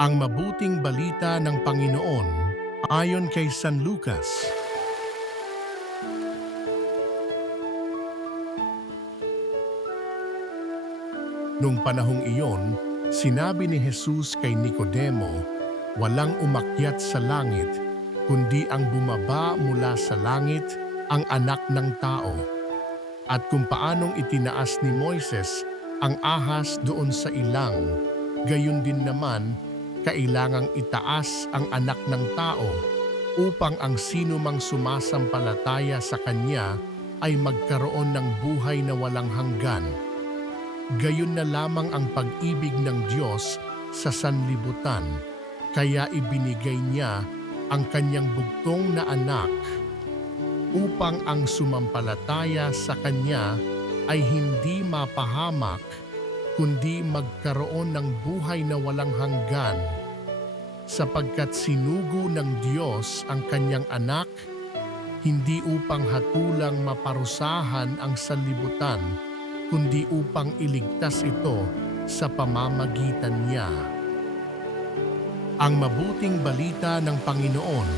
Ang mabuting balita ng Panginoon ayon kay San Lucas. Nung panahong iyon, sinabi ni Jesus kay Nicodemo, walang umakyat sa langit, kundi ang bumaba mula sa langit, ang anak ng tao. At kung paanong itinaas ni Moises ang ahas doon sa ilang, gayon din naman, kailangang itaas ang anak ng tao upang ang sinumang sumasampalataya sa kanya ay magkaroon ng buhay na walang hanggan. Gayon na lamang ang pag-ibig ng Diyos sa sanlibutan, kaya ibinigay niya ang kanyang bugtong na anak upang ang sumampalataya sa kanya ay hindi mapahamak, kundi magkaroon ng buhay na walang hanggan. Sapagkat sinugo ng Diyos ang kanyang anak, hindi upang hatulang maparusahan ang sanlibutan, kundi upang iligtas ito sa pamamagitan niya. Ang mabuting balita ng Panginoon.